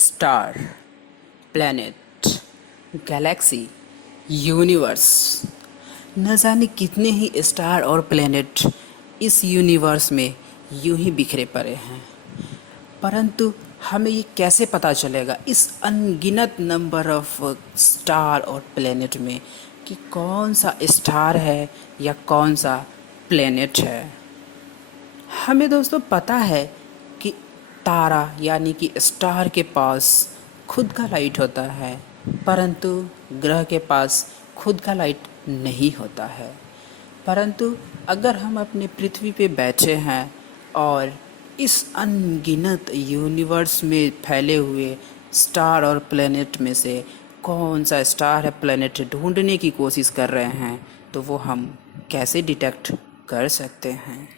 Star, planet, Galaxy, universe, न जाने कितने ही स्टार और प्लैनेट इस यूनिवर्स में यूं ही बिखरे पड़े हैं। परंतु हमें ये कैसे पता चलेगा इस अनगिनत नंबर ऑफ स्टार और प्लैनेट में कि कौन सा स्टार है या कौन सा प्लैनेट है। हमें दोस्तों पता है कि तारा यानी कि स्टार के पास खुद का लाइट होता है, परंतु ग्रह के पास खुद का लाइट नहीं होता है। परंतु अगर हम अपने पृथ्वी पे बैठे हैं और इस अनगिनत यूनिवर्स में फैले हुए स्टार और प्लैनेट में से कौन सा स्टार है प्लैनेट ढूंढने की कोशिश कर रहे हैं, तो वो हम कैसे डिटेक्ट कर सकते हैं।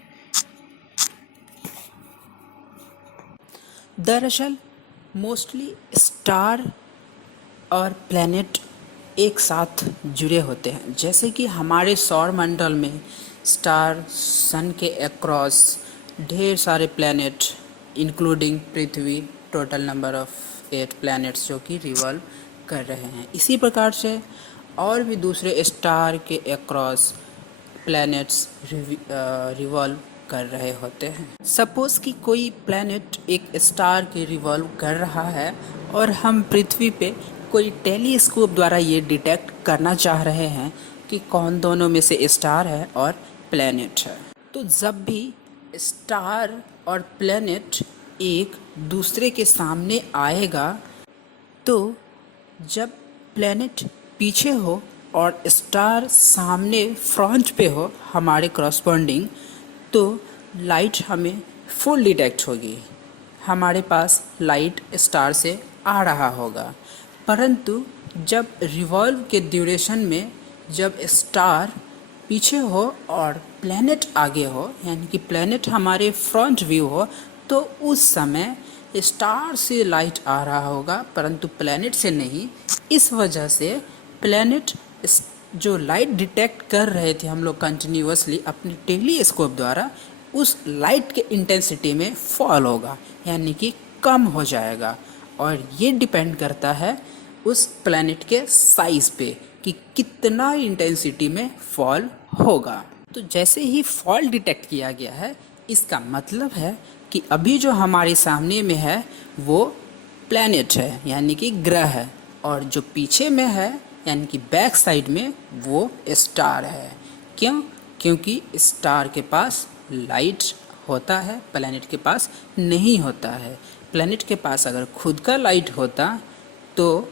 दरअसल मोस्टली स्टार और प्लैनेट एक साथ जुड़े होते हैं। जैसे कि हमारे सौर मंडल में स्टार सन के अक्रॉस ढेर सारे planet including Prithvi, total number of 8 planets जो कि रिवॉल्व कर रहे हैं। इसी प्रकार से और भी दूसरे स्टार के अक्रॉस प्लैनेट्स रिवॉल्व कर रहे होते हैं। सपोज़ कि कोई प्लैनेट एक स्टार के रिवॉल्व कर रहा है और हम पृथ्वी पे कोई टेलीस्कोप द्वारा ये डिटेक्ट करना चाह रहे हैं कि कौन दोनों में से स्टार है और प्लैनेट है। तो जब भी स्टार और प्लैनेट एक दूसरे के सामने आएगा, तो जब प्लैनेट पीछे हो और स्टार सामने फ्रंट पे हो हमारे करस्पॉन्डिंग, तो लाइट हमें फुल डिटेक्ट होगी, हमारे पास लाइट स्टार से आ रहा होगा। परंतु जब रिवॉल्व के ड्यूरेशन में जब स्टार पीछे हो और प्लैनेट आगे हो, यानी कि प्लैनेट हमारे फ्रंट व्यू हो, तो उस समय स्टार से लाइट आ रहा होगा परंतु प्लैनेट से नहीं। इस वजह से प्लैनेट जो लाइट डिटेक्ट कर रहे थे हम लोग कंटिन्यूअसली अपने टेलीस्कोप द्वारा, उस लाइट के इंटेंसिटी में फॉल होगा, यानी कि कम हो जाएगा। और ये डिपेंड करता है उस प्लैनेट के साइज़ पे कि कितना इंटेंसिटी में फॉल होगा। तो जैसे ही फॉल डिटेक्ट किया गया है, इसका मतलब है कि अभी जो हमारे सामने में है वो प्लैनेट है, यानी कि ग्रह है, और जो पीछे में है यानी कि बैक साइड में वो स्टार है। क्यों? क्योंकि स्टार के पास लाइट होता है, प्लैनेट के पास नहीं होता है। प्लैनेट के पास अगर खुद का लाइट होता तो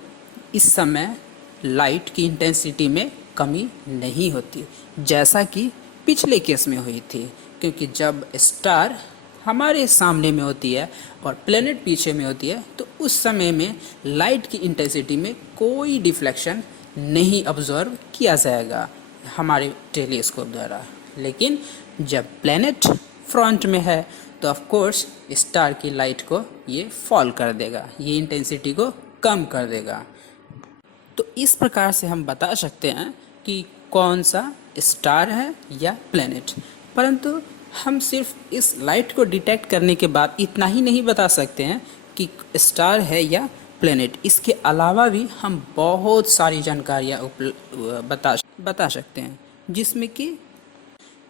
इस समय लाइट की इंटेंसिटी में कमी नहीं होती, जैसा कि पिछले केस में हुई थी। क्योंकि जब स्टार हमारे सामने में होती है और प्लैनेट पीछे में होती है, तो उस समय में लाइट की इंटेंसिटी में कोई डिफ्लेक्शन नहीं ऑब्जर्व किया जाएगा हमारे टेलीस्कोप द्वारा। लेकिन जब प्लैनेट फ्रंट में है तो ऑफ कोर्स स्टार की लाइट को ये फॉल कर देगा, ये इंटेंसिटी को कम कर देगा। तो इस प्रकार से हम बता सकते हैं कि कौन सा स्टार है या प्लैनेट। परंतु हम सिर्फ इस लाइट को डिटेक्ट करने के बाद इतना ही नहीं बता सकते हैं कि स्टार है या प्लैनेट। इसके अलावा भी हम बहुत सारी जानकारियाँ बता सकते हैं, जिसमें कि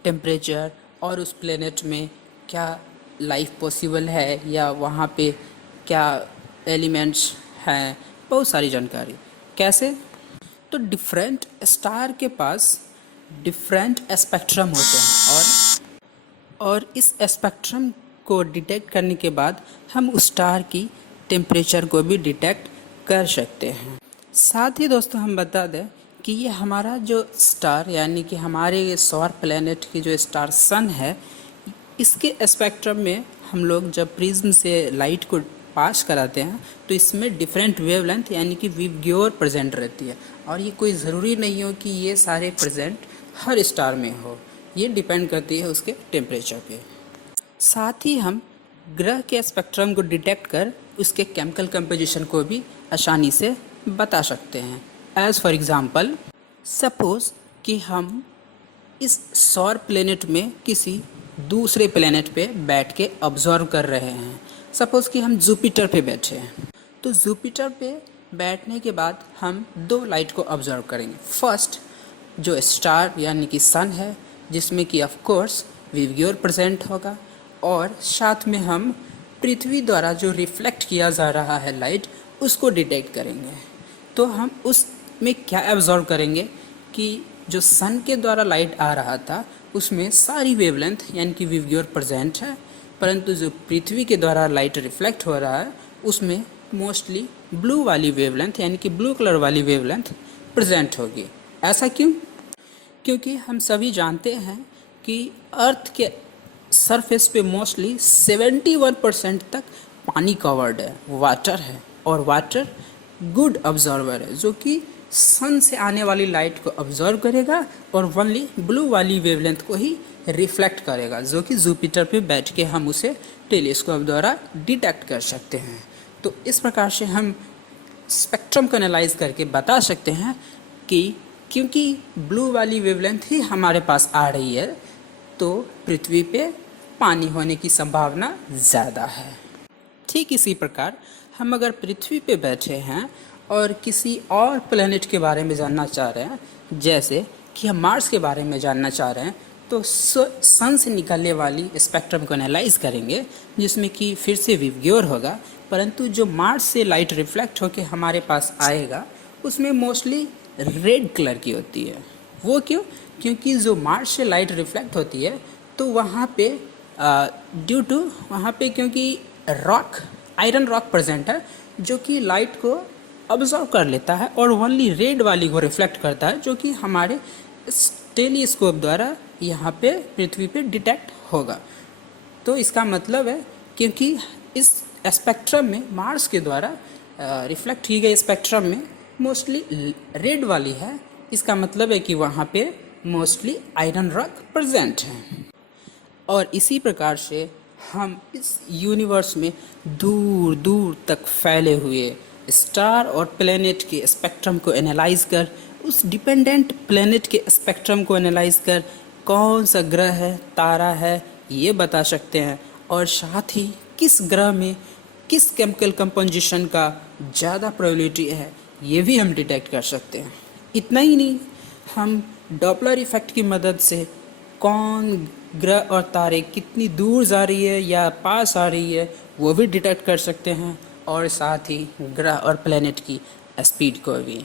टेम्परेचर और उस प्लैनेट में क्या लाइफ पॉसिबल है या वहाँ पे क्या एलिमेंट्स हैं, बहुत सारी जानकारी। कैसे? तो डिफरेंट स्टार के पास डिफरेंट स्पेक्ट्रम होते हैं और इस स्पेक्ट्रम को डिटेक्ट करने के बाद हम उस स्टार की टेम्परेचर को भी डिटेक्ट कर सकते हैं। साथ ही दोस्तों हम बता दें कि ये हमारा जो स्टार यानी कि हमारे सौर प्लैनेट की जो स्टार सन है, इसके स्पेक्ट्रम में हम लोग जब प्रिज्म से लाइट को पास कराते हैं तो इसमें डिफरेंट वेवलेंथ यानी कि विबग्योर प्रेजेंट रहती है। और ये कोई ज़रूरी नहीं हो कि ये सारे प्रेजेंट हर स्टार में हो, ये डिपेंड करती है उसके टेम्परेचर पे। साथ ही हम ग्रह के स्पेक्ट्रम को डिटेक्ट कर उसके केमिकल कंपोजिशन को भी आसानी से बता सकते हैं। एज़ फॉर एग्ज़ाम्पल, सपोज़ कि हम इस सौर प्लैनेट में किसी दूसरे प्लैनेट पे बैठ के ऑब्जर्व कर रहे हैं। सपोज़ कि हम जुपिटर पे बैठे हैं, तो जुपिटर पे बैठने के बाद हम दो लाइट को ऑब्जर्व करेंगे। फर्स्ट जो स्टार यानी कि सन है, जिसमें कि ऑफ कोर्स विवग्योर प्रेजेंट होगा, और साथ में हम पृथ्वी द्वारा जो रिफ्लेक्ट किया जा रहा है लाइट, उसको डिटेक्ट करेंगे। तो हम उसमें क्या ऑब्जर्व करेंगे कि जो सन के द्वारा लाइट आ रहा था उसमें सारी वेवलेंथ यानी कि विवग्योर प्रेजेंट है, परंतु जो पृथ्वी के द्वारा लाइट रिफ्लेक्ट हो रहा है उसमें मोस्टली ब्लू वाली वेवलेंथ यानी कि ब्लू कलर वाली वेवलेंथ प्रेजेंट होगी। ऐसा क्यों? क्योंकि हम सभी जानते हैं कि अर्थ के सरफेस पे मोस्टली 71% तक पानी कवर्ड है, वाटर है, और वाटर गुड ऑब्जर्वर है जो कि सन से आने वाली लाइट को ऑब्जर्व करेगा और ओनली ब्लू वाली वेवलेंथ को ही रिफ्लेक्ट करेगा, जो कि जुपिटर पे बैठ के हम उसे टेलीस्कोप द्वारा डिटेक्ट कर सकते हैं। तो इस प्रकार से हम स्पेक्ट्रम को एनालाइज करके बता सकते हैं कि क्योंकि ब्लू वाली वेवलेंथ ही हमारे पास आ रही है तो पृथ्वी पे पानी होने की संभावना ज़्यादा है। ठीक इसी प्रकार हम अगर पृथ्वी पे बैठे हैं और किसी और प्लेनेट के बारे में जानना चाह रहे हैं, जैसे कि हम मार्स के बारे में जानना चाह रहे हैं, तो सन से निकलने वाली स्पेक्ट्रम को एनालाइज करेंगे, जिसमें कि फिर से विवग्योर होगा, परंतु जो मार्स से लाइट रिफ्लेक्ट होकर हमारे पास आएगा उसमें मोस्टली रेड कलर की होती है। वो क्यों? क्योंकि जो मार्स से लाइट रिफ्लेक्ट होती है तो वहाँ पे ड्यू टू वहाँ पे क्योंकि रॉक, आयरन रॉक प्रेजेंट है जो कि लाइट को ऑब्जर्व कर लेता है और ओनली रेड वाली को रिफ्लेक्ट करता है, जो कि हमारे टेलीस्कोप द्वारा यहाँ पे पृथ्वी पे डिटेक्ट होगा। तो इसका मतलब है क्योंकि इस स्पेक्ट्रम में मार्स के द्वारा रिफ्लेक्ट की गई स्पेक्ट्रम में मोस्टली रेड वाली है, इसका मतलब है कि वहाँ पे मोस्टली आयरन रॉक प्रेजेंट है। और इसी प्रकार से हम इस यूनिवर्स में दूर दूर तक फैले हुए स्टार और प्लेनेट के स्पेक्ट्रम को एनालाइज कर, उस डिपेंडेंट प्लेनेट के स्पेक्ट्रम को एनालाइज कर कौन सा ग्रह है, तारा है, ये बता सकते हैं, और साथ ही किस ग्रह में किस केमिकल कंपोजिशन का ज़्यादा प्रोबेबिलिटी है ये भी हम डिटेक्ट कर सकते हैं। इतना ही नहीं, हम डॉपलर इफेक्ट की मदद से कौन ग्रह और तारे कितनी दूर जा रही है या पास आ रही है वो भी डिटेक्ट कर सकते हैं, और साथ ही ग्रह और प्लेनेट की स्पीड को भी।